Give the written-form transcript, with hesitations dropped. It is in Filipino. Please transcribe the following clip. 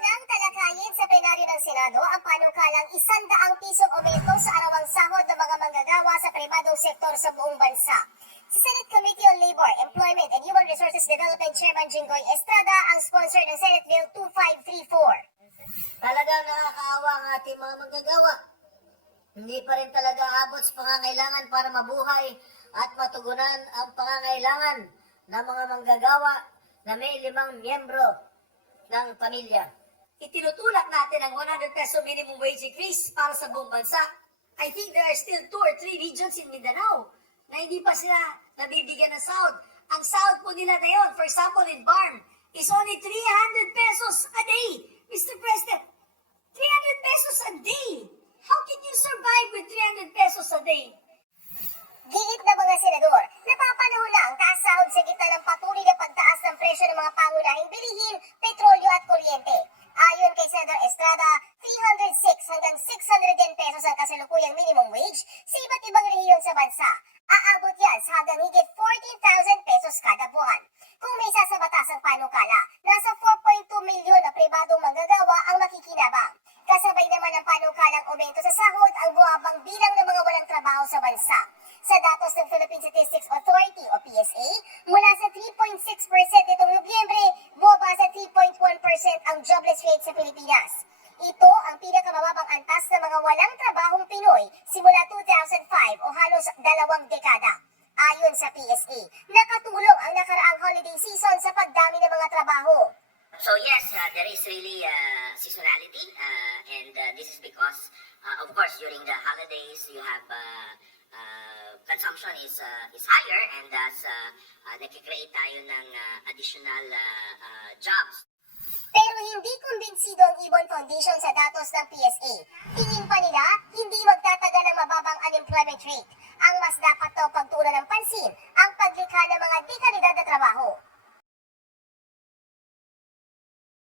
Planang talakayin sa plenaryo ng Senado ang panukalang 100 pisong aumento sa arawang sahod ng mga manggagawa sa pribadong sektor sa buong bansa. Si Senate Committee on Labor, Employment and Human Resources Development Chairman Jinggoy Estrada ang sponsor ng Senate Bill 2534. Talagang nakakaawa ang ating mga manggagawa. Hindi pa rin talaga abot sa pangangailangan para mabuhay at matugunan ang pangangailangan ng mga manggagawa na may 5 miyembro ng pamilya. Itinutulak natin ang 100 peso minimum wage increase para sa buong bansa. I think there are still 2 or 3 regions in Mindanao na hindi pa sila nabibigyan ng sahod. Ang sahod po nila ngayon, for example in BARM, is only 300 pesos a day. Mr. President, 300 pesos a day. How can you survive with 300 pesos a day? Giit na mga senador, napapanahon na ang taas sahod sa gitna ng patuloy na pagtaas ng presyo ng mga pangunahing bilihin, petrolyo at kuryente. Ayon kay Senador Estrada, 306 hanggang 610 pesos ang kasalukuyang minimum wage sa iba't ibang rehiyon sa bansa. Aabot yan sa hanggang higit 14,000 pesos kada buwan. Kung may sasabatas ang panukala, nasa 4.2 milyon na pribadong manggagawa ang makikinabang. Kasabay naman ng panukalang aumento sa sahod ang buwabang bilang ng mga walang trabaho sa bansa. Sa datos ng Philippine Statistics Authority o PSA, mula sa 3.6% nitong Nobyembre, bumaba sa 3.1% ang jobless rate sa Pilipinas. Ito ang pinakamababang antas ng mga walang trabahong Pinoy simula 2005 o halos 2 dekada. Ayon sa PSA, nakatulong ang nakaraang holiday season sa pagdami ng mga trabaho. So yes, there is really seasonality, and this is because, of course, during the holidays you have consumption is higher, and thus nakikreate tayo ng additional jobs. Pero hindi kumbinsido ang Ibon Foundation sa datos ng PSA. Tingin pa nila, hindi magtatagal ang mababang unemployment rate. Ang mas dapat daw pagtuunan ng pansin ang paglikha ng mga di-kalidad na trabaho.